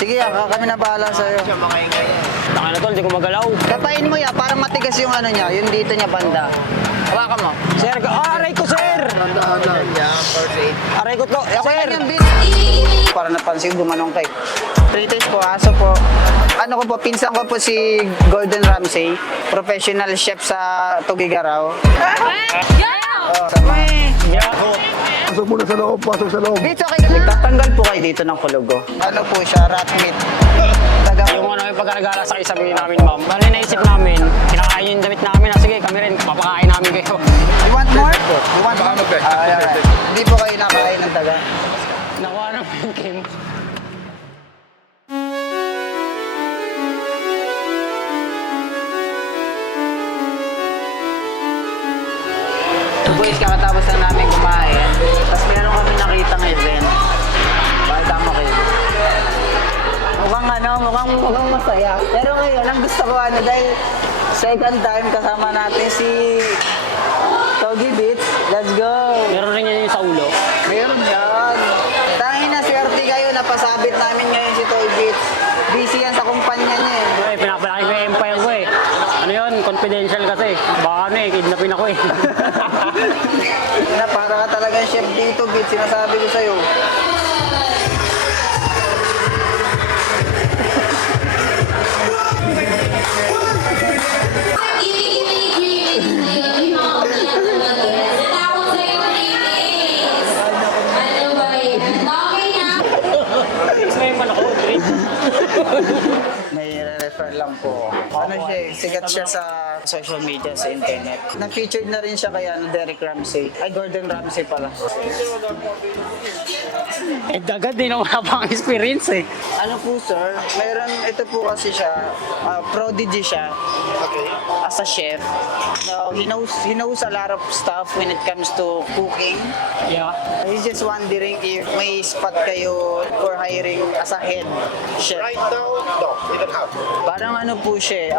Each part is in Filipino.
Sige, kami na bahala sa'yo. Siya makaingay. Taka na tol, di ko magalaw. Kapain mo ya, para matigas yung ano niya, yung dito niya banda. Hawakan mo. Sir, aray ko sir! Tandaan niya, first aid. Aray ko to, Sir, sir! yung bin... Para napansin, gumanong kay. 3 days po, aso po. Ano ko po, pinsan ko po si Gordon Ramsay, professional chef sa Tugigaraw. Pasok muna sa loob, pasok sa loob. Dito kayo, nagtatanggal po kayo dito ng kulugo. Ano po siya, rat meat. Taga Yung ano yung pagkaragala sa sabihin namin, ma'am. Bali naisip namin, kinakain yung damit namin. Sige, kami rin, papakain namin kayo. You want more? You want more? Alright. Hindi po kayo nakain ng taga. Nakuha naman yung Kim. Boys, kakatapos na namin kumain. Tapos meron kami nakitang event. Bakit tama kayo? Mukhang masaya. Pero ngayon, ang gusto ko dahil second time kasama natin si Togi Beats. Let's go! Meron rin yan yung sa ulo. Meron yan. Tangin na swerte kayo, napasabit namin ngayon si Toy Beats. Busy yan sa kumpanya niya eh. Ay, pinapalaki ko yung empire ko eh. Ano yun, confidential kasi. Baka ano eh, kidnapin ako eh. Na para ka talagang chef dito, Beats. Sinasabi ko sa'yo. Ngayon pa ako, drink. May refer lang po. Ano siya, sikat siya sa social media, sa internet. Na-featured na rin siya kay Derek Ramsay. Ay, Gordon Ramsay pala. Eh, dagat din ako wala pang experience eh. Ano po, sir? Mayroon, ito po kasi siya, prodigy siya. As a chef. He knows a lot of stuff when it comes to cooking. Yeah. He's just wondering if may spot kayo for hiring as a head chef. Right now, no, didn't have. Parang ano po siya,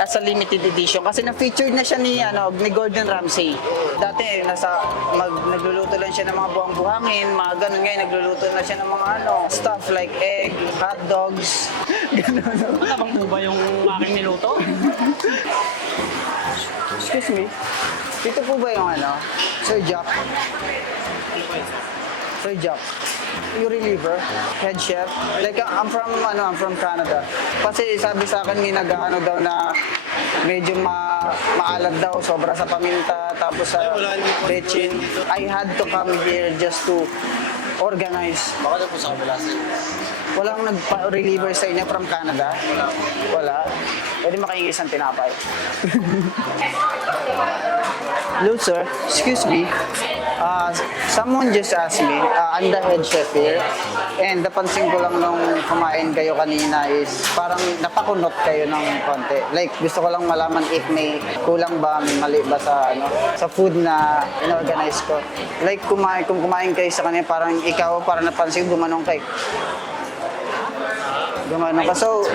as a limited edition kasi na-featured na siya ni Gordon Ramsay. Dati nagluluto lang siya ng mga buhang-buhangin, mga ganun ngayon nagluluto na siya ng mga stuff like egg, hot dogs, ganun. Matabang po ba yung aking niluto? Excuse me. Dito po ba yung Sir Jack? Sir Jack. Yung reliever, head chef. Like, I'm from Canada. Kasi sabi sa akin, may nag-ano daw na medyo maalat daw, sobra sa paminta, tapos sa bechin. I had to come here just to organize. Baka na po sa kabila. Walang nagpa-reliever sa inyo from Canada? Wala? Pwede makahingi isang tinapay. Hello, sir. Excuse me. Someone just asked me, I'm the head chef here, and napansin ko lang nung kumain kayo kanina is parang napakunot kayo ng konti. Like, gusto ko lang malaman if may kulang ba, may mali ba sa food na in-organize ko. Like, kung kumain kayo sa kanina, parang ikaw, parang napansin gumanong kayo. Gumano ka. So,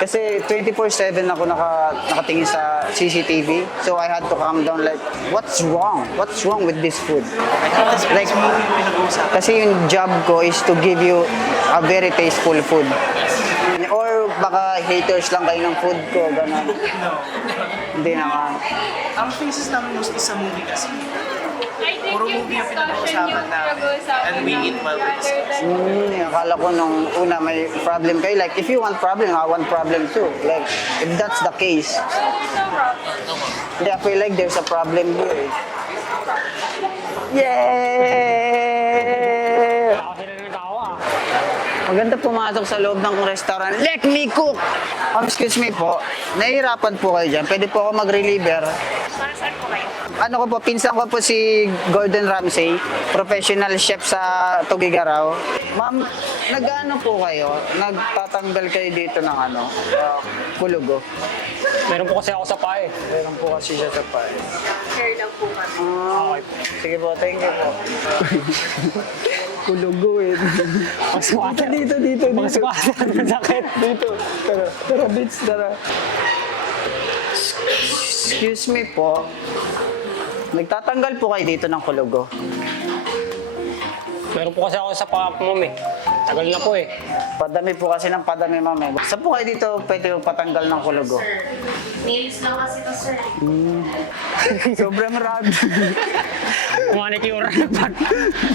kasi 24/7 ako nakatingin sa CCTV. So, I had to calm down like, what's wrong? What's wrong with this food? Like, kasi yung job ko is to give you a very tasteful food. Or baka haters lang kayo ng food ko, gano'n. Hindi naman. Ang faces namin mostly sa movie kasi. Puro movie yung pinag-uusapan namin. And we eat while we discuss. Akala ko nung una may problem kayo. Like, if you want problem, I want problem too. Like, if that's the case. Hindi, I feel like there's a problem here. Yeah! Ako sila ng tao ah. Maganda pumasok sa loob ng restaurant. Let me cook! Excuse me po. Nahihirapan po kayo dyan. Pwede po ako mag-reliever. Saan po kayo? Ano ko po, pinsan ko po si Gordon Ramsay, professional chef sa Tugigaraw. Ma'am, nag-ano po kayo? Nagtatanggal kayo dito ng kulugo? Meron po kasi ako sa pae. Meron po kasi siya sa paa. Share lang po kami. Okay po. Sige po, thank you po. Kulugo eh. Pag-squatter. Dito. Pag-squatter. Sakit. Dito. Tara, bitch, tara. Excuse me po. Nagtatanggal po kayo dito ng kulugo. Meron po kasi ako sa paa mo eh. Tagal na po eh. Padami po kasi ng padami, ma'am. Eh. Saan po kayo dito pwede yung patanggal ng kulugo? Nails lang kasi to, sir. Sobrang rad. Manicure.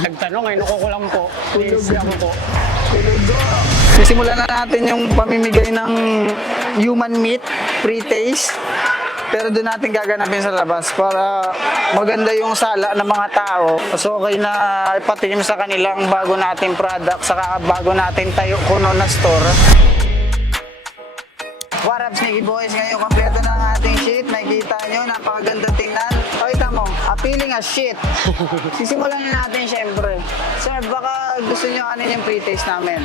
Nagtanong ay nakukulang po. Please, ako po. Sisimulan na natin yung pamimigay ng human meat, pre-taste. Pero doon natin gaganapin sa labas para maganda yung sala ng mga tao. So okay na ipatingin sa kanilang bago nating product, saka bago natin tayo kuno na store. What up, Sneaky Boys? Ngayon, kompleto na ang ating sheet. Makikita nyo, napakaganda tingnan. Pakita mo, appealing as shit. Sisimulan na natin syempre. Sir, baka gusto nyo ano yung pre-taste namin?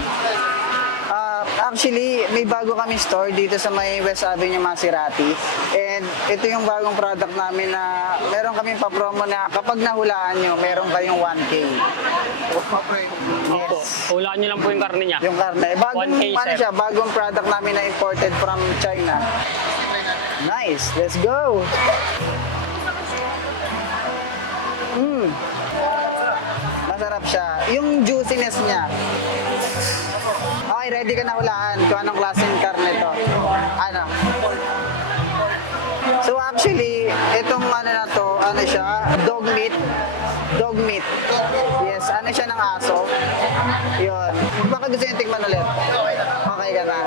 Actually, may bago kami store dito sa may West Avenue, Maserati. And ito yung bagong product namin na meron kaming pa-promo na kapag nahulaan nyo, meron kayong 1K. Opo. Hulaan nyo lang po yung karne niya. Yung karne. Bagong, 1K, ano sir. siya, bagong product namin na imported from China. Nice. Let's go. Masarap siya. Yung juiciness niya. Okay, ready ka na hulaan kung anong klaseng karne to. Ano? So actually, itong ano na to, ano siya, dog meat. Dog meat. Yes, ano siya ng aso. Yun. Baka gusto nyo tikman ulit. Okay ka na.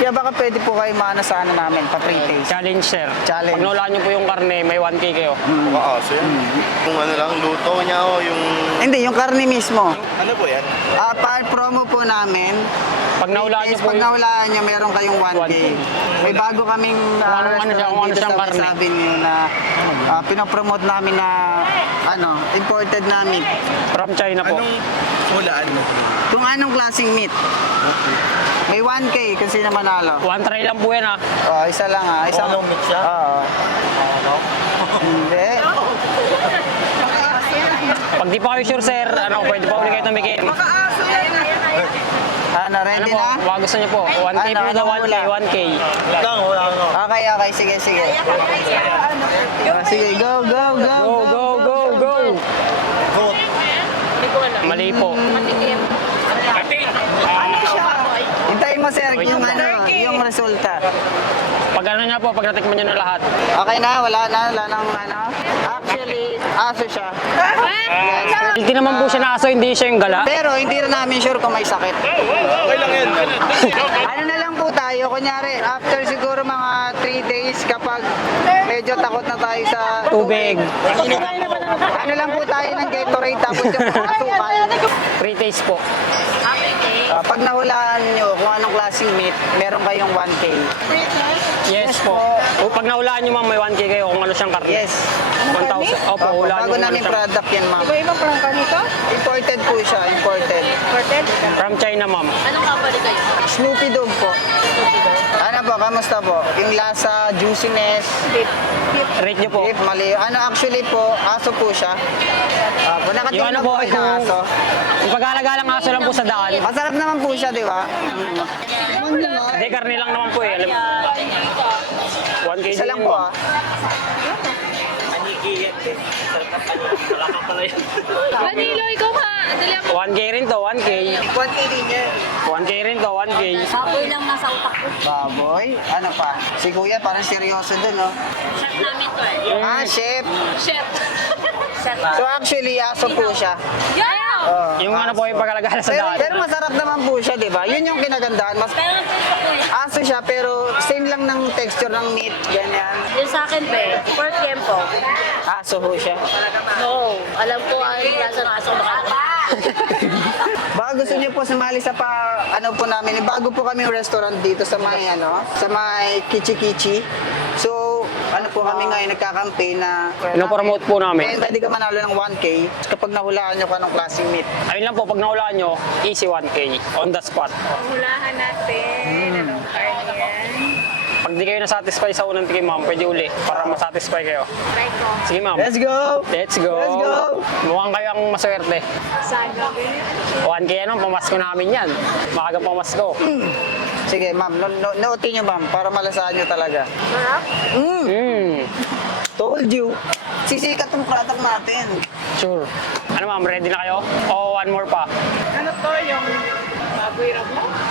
Kaya baka pwede po kayo maano sa ano namin, pa-pre-taste. Challenge, sir. Challenge. Pag nahulaan nyo po yung karne, may 1K kayo. Makaaso yan. Kung ano lang, luto niya o yung... Hindi, yung karne mismo. Ano po yan? Pa-promo po namin. Pag nahulaan nyo po Pag nahulaan nyo, meron kayong 1K. 1K. May bago kaming Kung ano siyang karne. sabi niyo na pinopromote namin na imported na meat. from China po. Anong hulaan mo? Kung anong klaseng meat. May 1K kung sino manalo. One try lang po yan ha. Oh, isa lang ha. Isang meat siya? Oo. Hindi. Pag di pa kayo sure, sir, pwede pa uli kayo tumikim. Ready Ano po? na? Baka gusto nyo po. 1K po daw, 1K, 1K. Okay, okay. Sige, sige. Sige, go, go, go, Go, go, go, go! Mali po. Hintayin mo, sir, yung yung resulta. Pag ano nyo po, pag natikman nyo na lahat. Okay na, wala nang ano. Actually, aso siya. Yes. Hindi naman po siya na aso, hindi siya yung gala. Pero hindi rin namin sure kung may sakit. Okay lang yan. Ano na lang po tayo, kunyari, after siguro mga 3 days, kapag medyo takot na tayo sa Tubig. ano lang po tayo ng Gatorade, tapos yung asukal. Pre-taste po. Pag nahulaan nyo kung anong klaseng meat, meron kayong 1K. Yes po. O, pag nahulaan nyo ma'am, may 1K kayo kung ano siyang karne. Yes. 1,000. Opo, hulaan Bago nyo kung ano namin siyang. product yan, ma'am. Iba-iba parang kanito? Imported po siya, imported. Imported? From China ma'am. Anong company kayo? Snoopy Dog po. Ano po, kamusta po? Yung lasa, juiciness, Rate nyo po. beef, mali. Ano actually po, aso po siya. Yung Nakatulog ano po po, kayo ng aso. yung pag-alagalang aso lang po sa daan. Masarap naman po siya, di ba? Hindi, karne lang naman po eh. 1K Isa din lang yun, po ma'am. Danilo, ikaw ka. Dali ako. 1K rin to, 1K. 1K din yan. 1K rin to, 1K. Baboy lang nasa utak ko. Baboy? Ano pa? Si Kuya parang seryoso dun, no? Chef namin to eh. Chef. Chef. Chef. So actually, aso po siya. Yeah! Yung ano po yung pag-alagala sa daan. Pero masarap naman po siya, di ba? Yun yung kinagandahan. Mas Pero ang puso ko eh. aso siya, pero same lang ng texture ng meat, ganyan. Yung sa akin, be, first game po. Aso po siya. No. Alam ko ay nasa ng asong baka. Baka gusto niyo po sumali sa ano po namin, bago po kami restaurant dito sa may sa may Kichi Kichi. So, ano po kami ngayon nagka-campaign na Pinopromote po namin. pwede ka manalo ng 1K kapag nahulaan niyo kung anong klaseng meat. Ayun lang po, pag nahulaan nyo, easy 1K. On the spot. Hulahan natin. Anong karne yan? Pag di kayo nasatisfy sa unang tikim, ma'am, pwede uli para masatisfy kayo. Try ko. Sige, ma'am. Let's go! Let's go. Let's go! Mukhang kayo ang maswerte. Sana. 1K yan, ma'am. Pamasko namin yan. Makagang pamasko. Sige, ma'am, nootin niyo, ma'am, para malasahan niyo talaga. Sarap? Told you. Sisikat tong product natin. Sure. Ano, ma'am? Ready na kayo? O one more pa? Ano to yung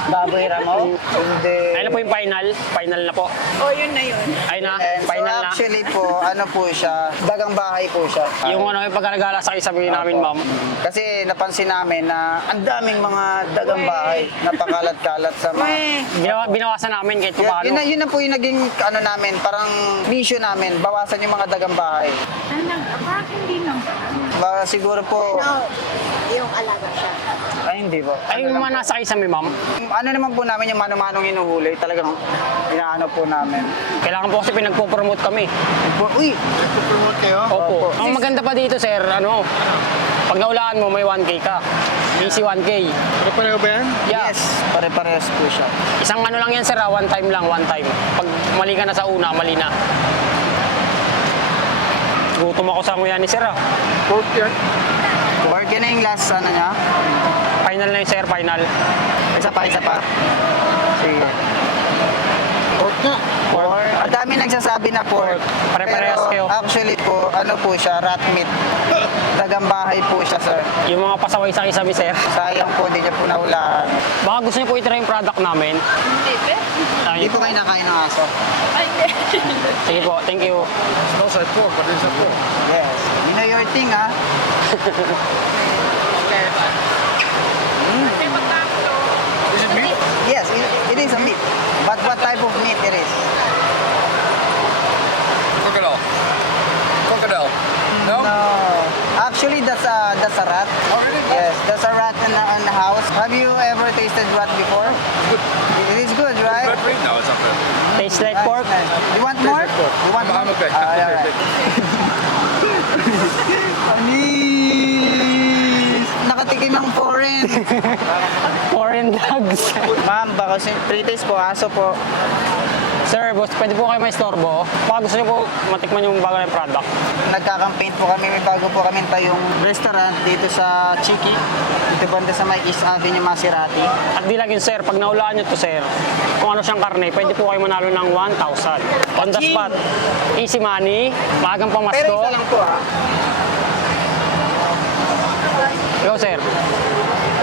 Baboy Ramo? Hindi. Ayun na po yung final. Final na po. Oh, yun na yun. Ayun na, And so final na. actually po, ano po siya, dagang bahay po siya. Yung ano, yung pagkalagala sa isabi namin, ma'am. Kasi napansin namin na ang daming mga dagang bahay na pakalat-kalat sa mga... Binawasan namin kahit Yun, paano. yun na po yung naging ano namin, parang mission namin, bawasan yung mga dagang bahay. Bakit hindi naman? Baka siguro po, Yung alaga siya. ay hindi po. Ay, yung mga nasa kisame, ma'am. Ano naman po namin yung mano-manong inuhuli, talagang inaano po namin. Kailangan po kasi pinagpo-promote kami. Uy! Promote kayo? Opo. Ang maganda pa dito, sir, ano, pag naulaan mo, may 1K ka. Easy 1K. Ano pareho ba yan? Yeah. Yes, pare-parehas po siya. Isang ano lang yan, sir, one time lang, one time. Pag mali ka na sa una, mali na. Gutom ako sa nguya ni sir, ah. Pork yan? Or yun na yung last ano niya. Final na yun, sir, final. Isa pa. Sige. Pork nga. Or, ang dami nagsasabi na pork. Pare-parehas kayo. Pero actually po, ano po siya, rat meat. Dagang bahay po siya, sir. Yung mga pasaway sa kisame, sir. Sayang po, hindi niya po nahulaan. Baka gusto niyo po itry yung product namin. Hindi, be. Hindi po kayo nakain ng aso. Ay, hindi. Sige po, thank you. No side po, pati sa po. Yes. You know your thing, ha? Kasi magkakto. Is it meat? Yes, it is a meat. But what type of meat it is? Crocodile. Crocodile. No? No. Actually, that's a rat. Oh, really? Yes, that's a rat in the house. Have you ever tasted rat before? Good. It is good, right? Good breed? No, it's not good. Taste like Nice, pork. nice. You want more? like pork. You want I'm more? okay. Ah, yeah, right. Anis! Nakatikim ng foreign. Foreign dogs. Ma'am, baka pre-taste po, aso po. Sir, boss, pwede po kayo may storbo. Baka gusto niyo po matikman yung bago ng product. Nagka-campaign po kami, may bago po kami tayong restaurant dito sa Chiki. Dito banda sa may East Avenue, Maserati. At di lang yun, sir, pag naulaan nyo to, sir, kung ano siyang karne, pwede po kayo manalo ng 1,000. On the spot. Easy money, maagang Pero pamasko. isa lang po, Ikaw, sir.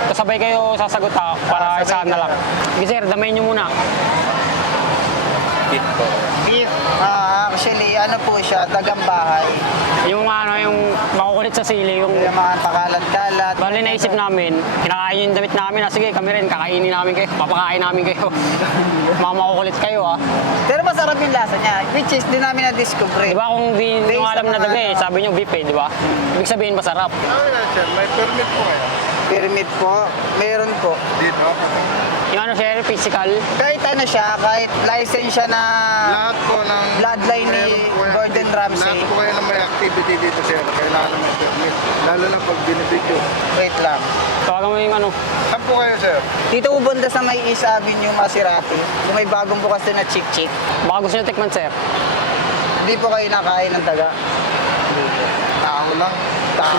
Kasabay kayo sasagot ha, para isahan na lang. Sige, sir, damayin nyo muna. Beef, actually, ano po siya, dagang bahay. Yung ano, yung makukulit sa sili, yung Yung mga pakalat-kalat. bali naisip namin, kinakain yung damit namin. Sige, kami rin, kakainin namin kayo. Papakain namin kayo. Mga makukulit kayo, ha. Pero masarap yung lasa niya, which is di namin na-discover. Di ba kung di nyo Based alam sa na mga daga eh, ano. sabi nyo beef eh, di ba? Ibig sabihin masarap. Ano yan, sir? May permit po kayo? Permit po, meron po. Dito? Yung ano, sir, physical. Kahit ano siya, kahit license siya na Lahat po ng... bloodline ni meron po yan. Gordon Ramsay. Lahat po kayo na may activity dito, sir. Kailangan may permit. Lalo na pag binibidyo. Wait lang. Tawagan mo yung ano. Saan po kayo, sir? Dito ubanda sa may East Avenue, Maserati. Kung may bagong bukas din na Chick-Chick. Baka gusto nyo tikman, sir. Hindi po kayo nakain ng daga. Tao lang. Tao.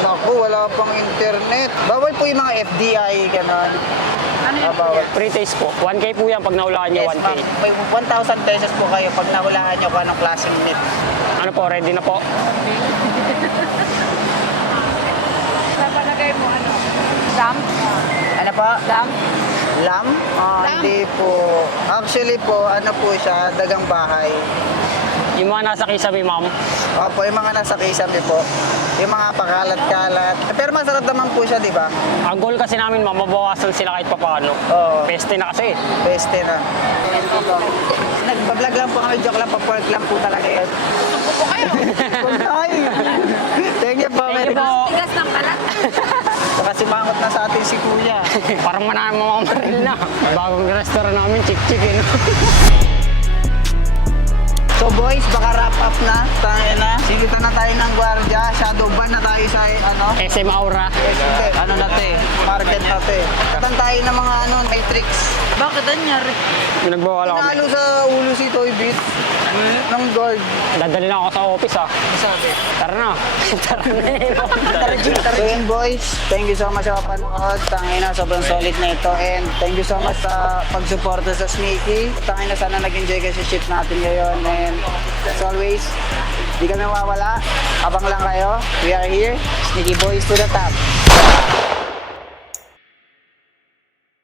Naku, wala pang internet. Bawal po yung mga FDI, gano'n. Ano yun? Bawal. Free taste po. 1K po yan pag naulaan nyo, Yes, 1K. ma'am. May 1,000 pesos po kayo pag nahulaan nyo kung anong klaseng meat. Ano po, ready na po? Papalagay mo ano? Dam? Ano pa? Dam? Lam? Lam. Hindi po. Actually po, ano po siya, dagang bahay. Yung mga nasa kisame, ma'am. Opo, yung mga nasa kisame po. Yung mga pakalat-kalat. Pero masarap naman po siya, di ba? Ang goal kasi namin, ma'am, mabawasan sila kahit papano. Oo. Peste na kasi. Peste na. Nagbablog lang po kami, joke lang, pa-pork lang po talaga yun. Suko po kayo. Ay! Thank you po. Thank you po. Tigas ng kalat. Kasi mangot na sa atin si Kuya. Parang mamamaril na. Bagong restaurant namin, chick-chick eh. No? So boys, baka wrap up na. Tayo na. Sinita na tayo ng gwardiya. Shadow ban na tayo sa SM Aura. Hindi, ano na te? Market na te. Katan tayo ng mga matrix. Bakit nangyari? Pinagbawala kami. Nalo sa ulo si Toy Beat. Ng guard. Dadali na ako sa office ah. Sabi. Tara na. Tara na. So yun boys, thank you so much sa kapanood. Tangina, sobrang solid na ito. And thank you so much sa pagsuporta sa Sneaky. Tangina, sana nag-enjoy kayo sa shit natin ngayon. And as always, di kami mawawala. Abang lang kayo. We are here. Sneaky Boys to the top.